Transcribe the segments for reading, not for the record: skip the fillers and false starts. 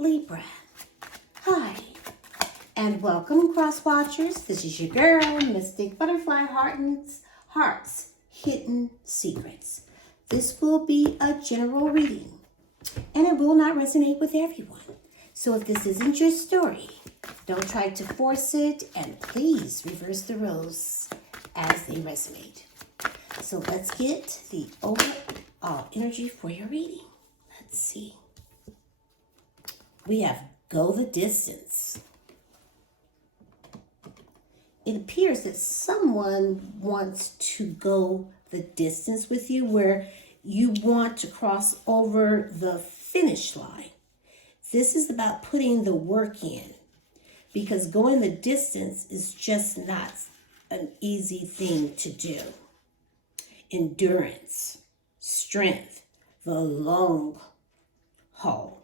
Libra. Hi, and welcome, Cross Watchers. This is your girl, Mystic Butterfly Hearts Hidden Secrets. This will be a general reading, and it will not resonate with everyone. So if this isn't your story, don't try to force it, and please reverse the roles as they resonate. So let's get the overall energy for your reading. Let's see. We have go the distance. It appears that someone wants to go the distance with you, where you want to cross over the finish line. This is about putting the work in, because going the distance is just not an easy thing to do. Endurance, strength, the long haul.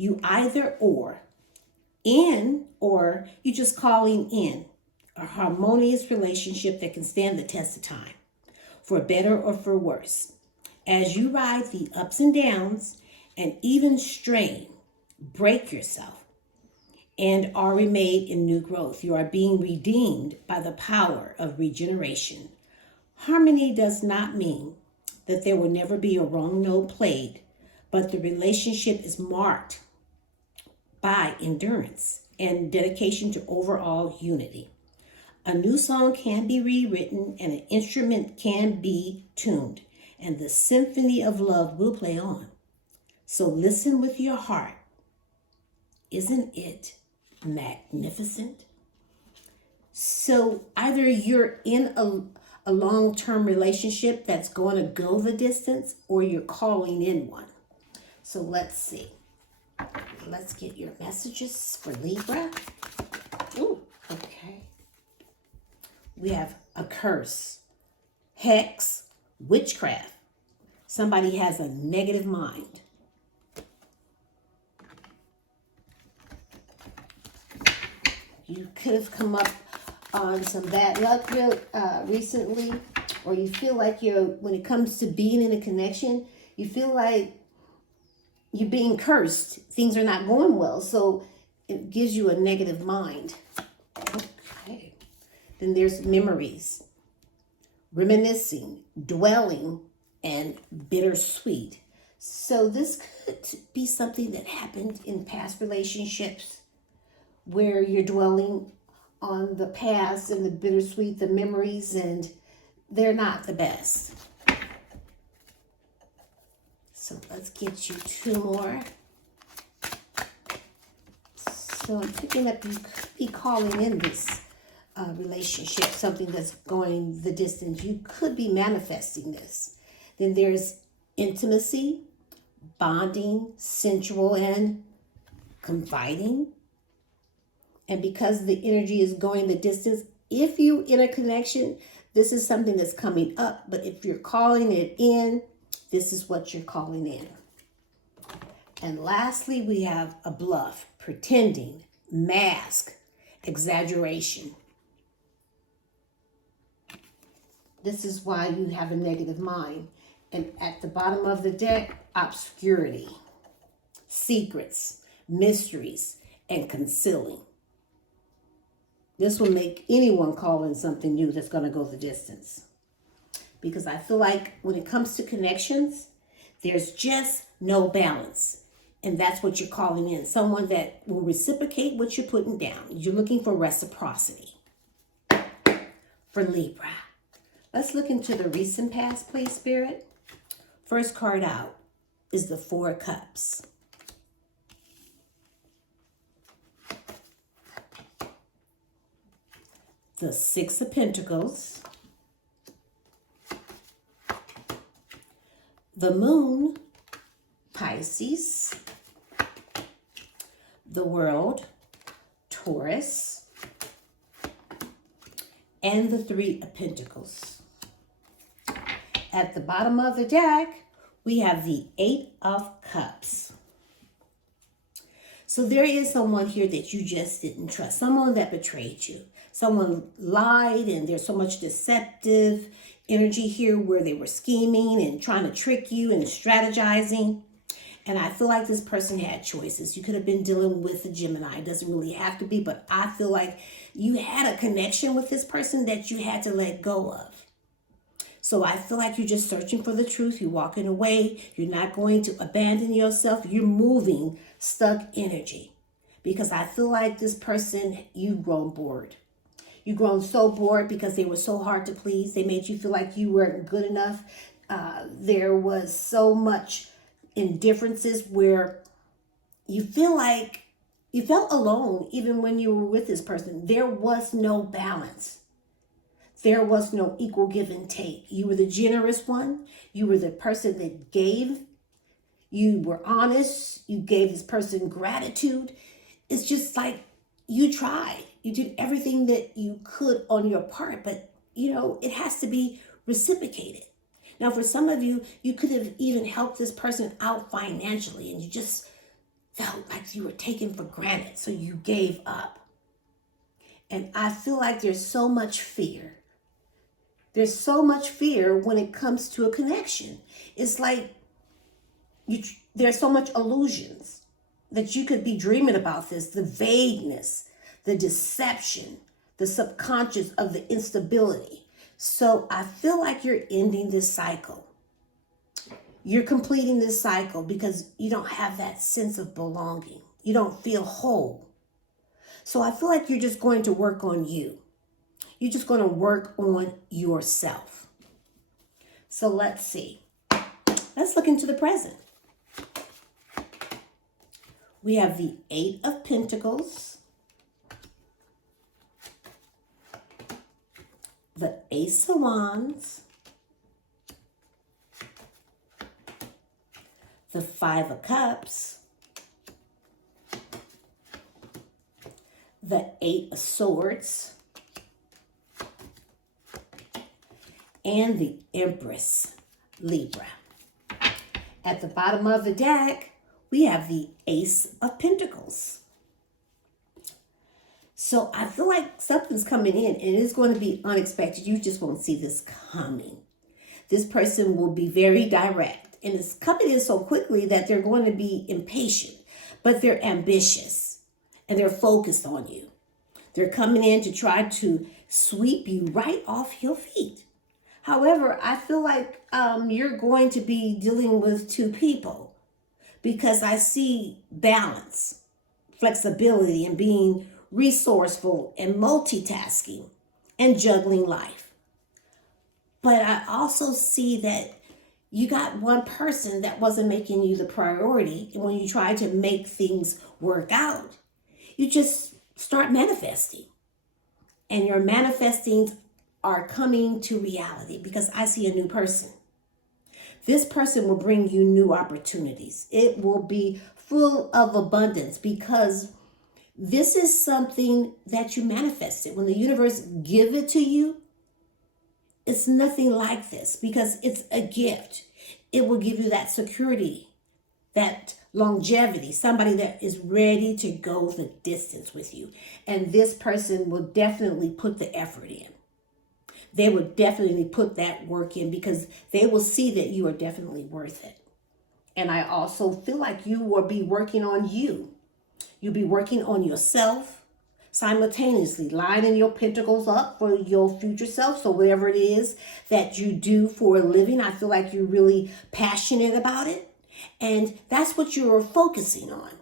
You either or you just calling in a harmonious relationship that can stand the test of time, for better or for worse. As you ride the ups and downs and even strain, break yourself, and are remade in new growth. You are being redeemed by the power of regeneration. Harmony does not mean that there will never be a wrong note played, but the relationship is marked by endurance and dedication to overall unity. A new song can be rewritten and an instrument can be tuned, and the symphony of love will play on. So listen with your heart. Isn't it magnificent? So either you're in a long-term relationship that's going to go the distance, or you're calling in one. So let's see. Let's get your messages for Libra. Ooh, okay. We have a curse, hex, witchcraft. Somebody has a negative mind. You could have come up on some bad luck recently, or you feel like when it comes to being in a connection, you feel like you're being cursed. Things are not going well, so it gives you a negative mind. Okay. Then there's memories, reminiscing, dwelling, and bittersweet. So this could be something that happened in past relationships, where you're dwelling on the past and the bittersweet, the memories, and they're not the best. So let's get you two more. So I'm picking up, you could be calling in this relationship, something that's going the distance. You could be manifesting this. Then there's intimacy, bonding, sensual, and confiding. And because the energy is going the distance, if you in a connection, this is something that's coming up. But if you're calling it in, this is what you're calling in. And lastly, we have a bluff, pretending, mask, exaggeration. This is why you have a negative mind. And at the bottom of the deck, obscurity, secrets, mysteries, and concealing. This will make anyone call in something new that's going to go the distance. Because I feel like when it comes to connections, there's just no balance. And that's what you're calling in. Someone that will reciprocate what you're putting down. You're looking for reciprocity. For Libra. Let's look into the recent past, please, Spirit. First card out is the Four of Cups. The Six of Pentacles. The Moon, Pisces. The World, Taurus. And the Three of Pentacles. At the bottom of the deck, we have the Eight of Cups. So there is someone here that you just didn't trust. Someone that betrayed you. Someone lied, and there's so much deceptive energy here where they were scheming and trying to trick you and strategizing. And I feel like this person had choices. You could have been dealing with a Gemini. It doesn't really have to be, but I feel like you had a connection with this person that you had to let go of. So I feel like you're just searching for the truth. You're walking away. You're not going to abandon yourself. You're moving stuck energy. Because I feel like this person, you've grown bored. You've grown so bored because they were so hard to please. They made you feel like you weren't good enough. There was so much indifferences where you feel like you felt alone even when you were with this person. There was no balance. There was no equal give and take. You were the generous one. You were the person that gave. You were honest. You gave this person gratitude. It's just like you tried. You did everything that you could on your part, but it has to be reciprocated. Now, for some of you, you could have even helped this person out financially and you just felt like you were taken for granted, so you gave up. And I feel like there's so much fear. There's so much fear when it comes to a connection. It's like there's so much illusions that you could be dreaming about this, the vagueness, the deception, the subconscious of the instability. So I feel like you're ending this cycle. You're completing this cycle because you don't have that sense of belonging. You don't feel whole. So I feel like you're just going to work on you. You're just going to work on yourself. So let's see. Let's look into the present. We have the 8 of Pentacles, the Ace of Wands, the 5 of Cups, the 8 of Swords, and the Empress, Libra. At the bottom of the deck, we have the Ace of Pentacles. So I feel like something's coming in and it's going to be unexpected. You just won't see this coming. This person will be very direct and it's coming in so quickly that they're going to be impatient, but they're ambitious and they're focused on you. They're coming in to try to sweep you right off your feet. However, I feel like you're going to be dealing with 2 people because I see balance, flexibility, and being resourceful and multitasking and juggling life. But I also see that you got one person that wasn't making you the priority. And when you try to make things work out, you just start manifesting. And your manifestings are coming to reality because I see a new person. This person will bring you new opportunities. It will be full of abundance because this is something that you manifested. When the universe give it to you, it's nothing like this because it's a gift. It will give you that security, that longevity, somebody that is ready to go the distance with you. And this person will definitely put the effort in. They will definitely put that work in because they will see that you are definitely worth it. And I also feel like you will be working on you. You'll be working on yourself, simultaneously lining your pentacles up for your future self. So whatever it is that you do for a living, I feel like you're really passionate about it. And that's what you're focusing on.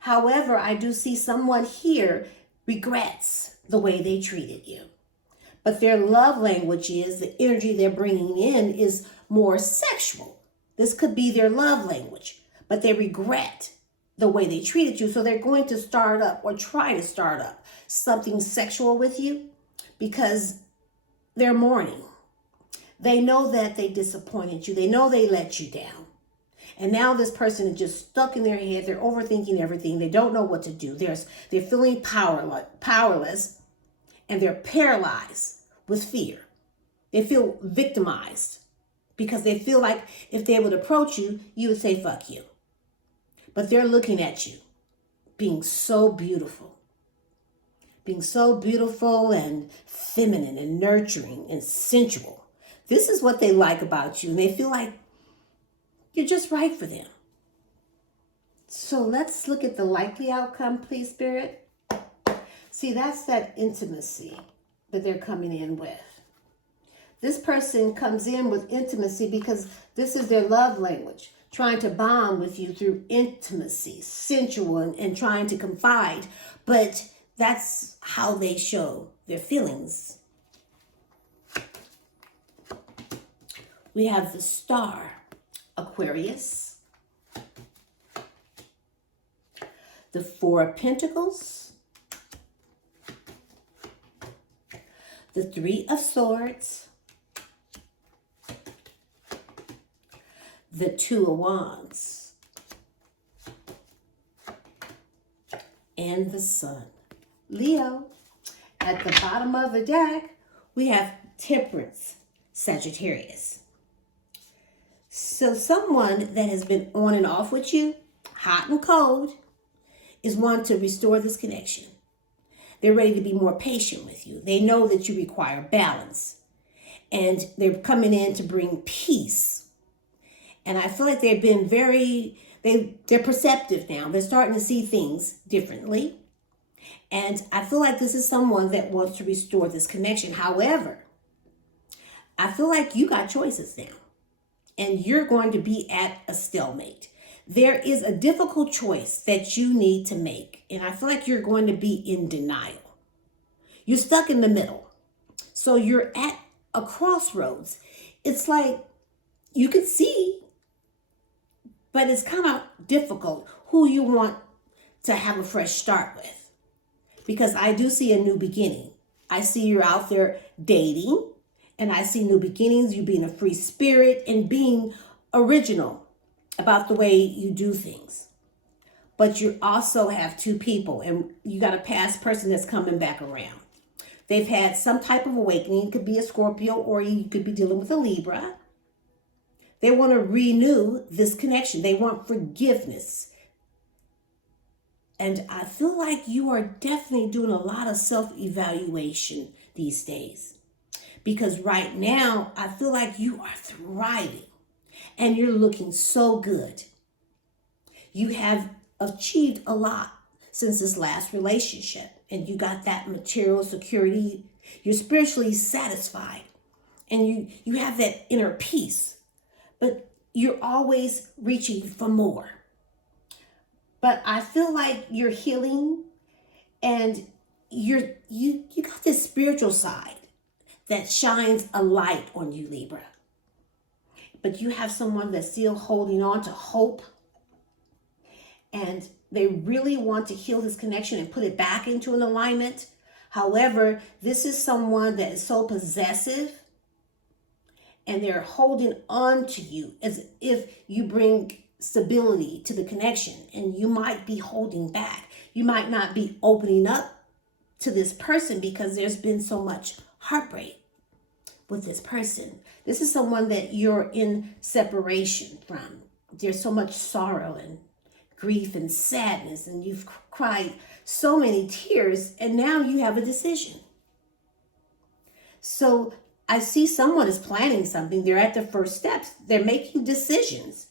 However, I do see someone here regrets the way they treated you. But their love language is, the energy they're bringing in is more sexual. This could be their love language, but they regret the way they treated you. So they're going to start up or try to start up something sexual with you because they're mourning. They know that they disappointed you. They know they let you down. And now this person is just stuck in their head. They're overthinking everything. They don't know what to do. They're feeling powerless and they're paralyzed with fear. They feel victimized because they feel like if they would approach you, you would say, fuck you. But they're looking at you, being so beautiful and feminine and nurturing and sensual. This is what they like about you. And they feel like you're just right for them. So let's look at the likely outcome, please, Spirit. See, that's that intimacy that they're coming in with. This person comes in with intimacy because this is their love language, trying to bond with you through intimacy, sensual, and trying to confide. But that's how they show their feelings. We have the Star, Aquarius, the Four of Pentacles, the Three of Swords, the Two of Wands, and the Sun. Leo, at the bottom of the deck, we have Temperance, Sagittarius. So someone that has been on and off with you, hot and cold, is wanting to restore this connection. They're ready to be more patient with you. They know that you require balance. And they're coming in to bring peace. And I feel like they've been they're perceptive now. They're starting to see things differently. And I feel like this is someone that wants to restore this connection. However, I feel like you got choices now. And you're going to be at a stalemate. There is a difficult choice that you need to make. And I feel like you're going to be in denial. You're stuck in the middle. So you're at a crossroads. It's like you can see, but it's kind of difficult who you want to have a fresh start with. Because I do see a new beginning. I see you're out there dating. And I see new beginnings, you being a free spirit and being original about the way you do things. But you also have two people, and you got a past person that's coming back around. They've had some type of awakening. It could be a Scorpio, or you could be dealing with a Libra. They want to renew this connection. They want forgiveness. And I feel like you are definitely doing a lot of self-evaluation these days. Because right now, I feel like you are thriving and you're looking so good. You have achieved a lot since this last relationship, and you got that material security. You're spiritually satisfied and you have that inner peace, but you're always reaching for more. But I feel like you're healing and you got this spiritual side that shines a light on you, Libra. But you have someone that's still holding on to hope. And they really want to heal this connection and put it back into an alignment. However, this is someone that is so possessive. And they're holding on to you as if you bring stability to the connection. And you might be holding back. You might not be opening up to this person because there's been so much heartbreak with this person. This is someone that you're in separation from. There's so much sorrow and grief and sadness, and you've cried so many tears, and now you have a decision. So I see someone is planning something. They're at the first steps. They're making decisions.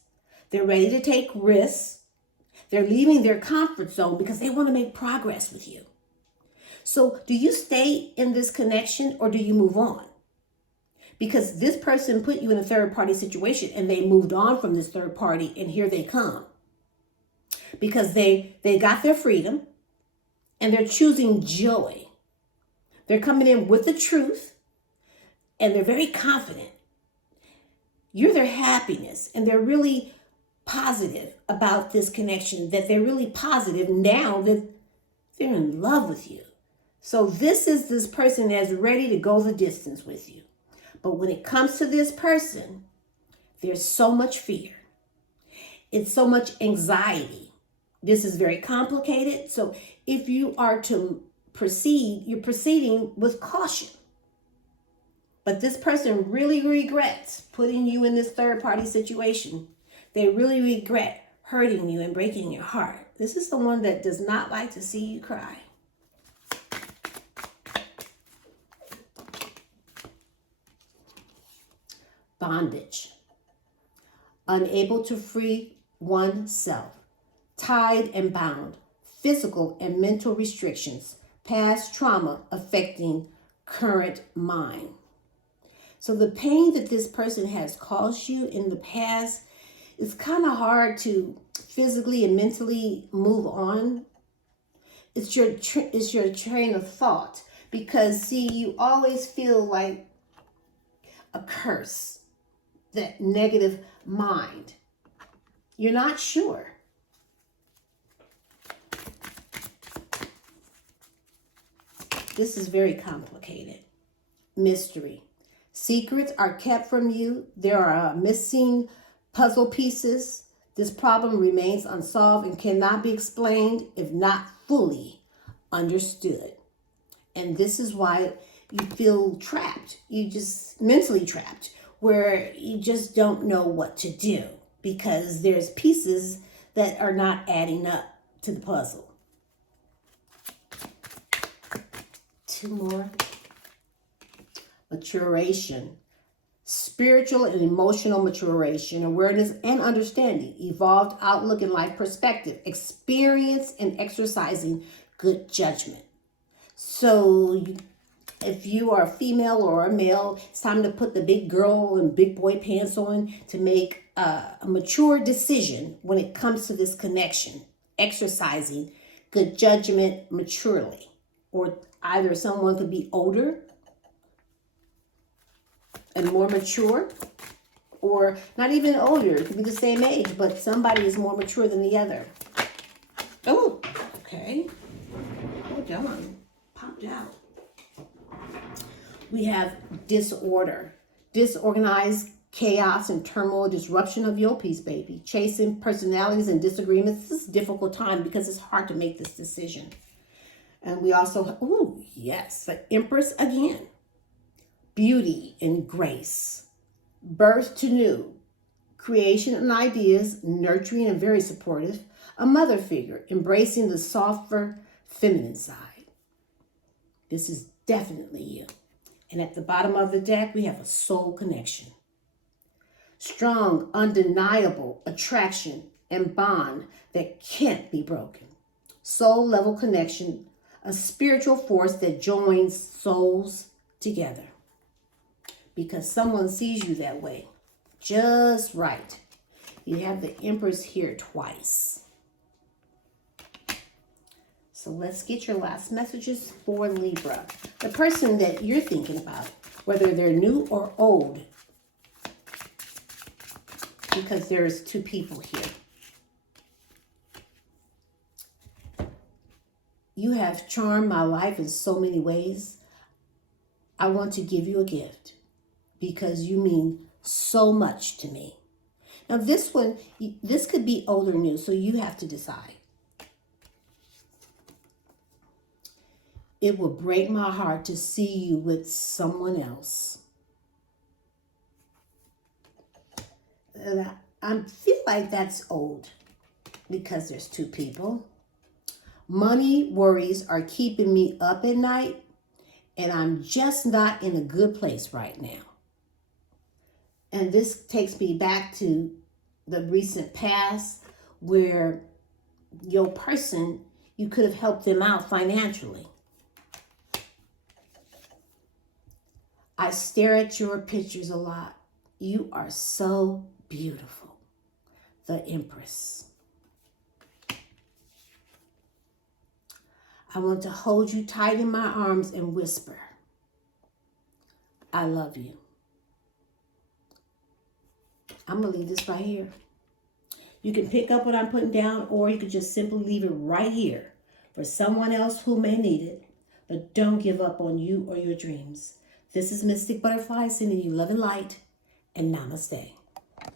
They're ready to take risks. They're leaving their comfort zone because they want to make progress with you. So do you stay in this connection or do you move on? Because this person put you in a third party situation and they moved on from this third party, and here they come. Because they got their freedom and they're choosing joy. They're coming in with the truth and they're very confident. You're their happiness, and they're really positive about this connection, that they're really positive now that they're in love with you. So this person that's ready to go the distance with you. But when it comes to this person, there's so much fear. It's so much anxiety. This is very complicated. So if you are to proceed, you're proceeding with caution. But this person really regrets putting you in this third party situation. They really regret hurting you and breaking your heart. This is someone that does not like to see you cry. Bondage. Unable to free oneself. tied and bound, physical and mental restrictions, past trauma affecting current mind. So the pain that this person has caused you in the past, it's kind of hard to physically and mentally move on. It's your train of thought, because see, you always feel like a curse, that negative mind. You're not sure. This is very complicated. Mystery. Secrets are kept from you. There are missing puzzle pieces. This problem remains unsolved and cannot be explained if not fully understood. And this is why you feel trapped. You just mentally trapped, where you just don't know what to do because there's pieces that are not adding up to the puzzle. Two more. Maturation. Spiritual and emotional maturation, awareness and understanding, evolved outlook and life perspective, experience and exercising good judgment. So if you are a female or a male, it's time to put the big girl and big boy pants on to make a mature decision when it comes to this connection, exercising good judgment maturely. Or either someone could be older and more mature, or not even older. It could be the same age, but somebody is more mature than the other. Oh, okay. Hold on. Popped out. We have disorder, disorganized chaos and turmoil, disruption of your peace, baby. Chasing personalities and disagreements. This is a difficult time because it's hard to make this decision. And we also, oh, yes, the Empress again. Beauty and grace. Birth to new. Creation and ideas, nurturing and very supportive. A mother figure, embracing the softer feminine side. This is definitely you. And at the bottom of the deck, we have a soul connection. Strong, undeniable attraction and bond that can't be broken. Soul level connection, a spiritual force that joins souls together. Because someone sees you that way. Just right. You have the Empress here twice. So let's get your last messages for Libra. The person that you're thinking about, whether they're new or old. Because there's two people here. You have charmed my life in so many ways. I want to give you a gift because you mean so much to me. Now this one, this could be old or new, so you have to decide. It will break my heart to see you with someone else. I feel like that's old because there's two people. Money worries are keeping me up at night, and I'm just not in a good place right now. And this takes me back to the recent past where your person, you could have helped them out financially. I stare at your pictures a lot. You are so beautiful. The Empress. I want to hold you tight in my arms and whisper, I love you. I'm going to leave this right here. You can pick up what I'm putting down, or you could just simply leave it right here for someone else who may need it. But don't give up on you or your dreams. This is Mystic Butterfly sending you love and light, and namaste.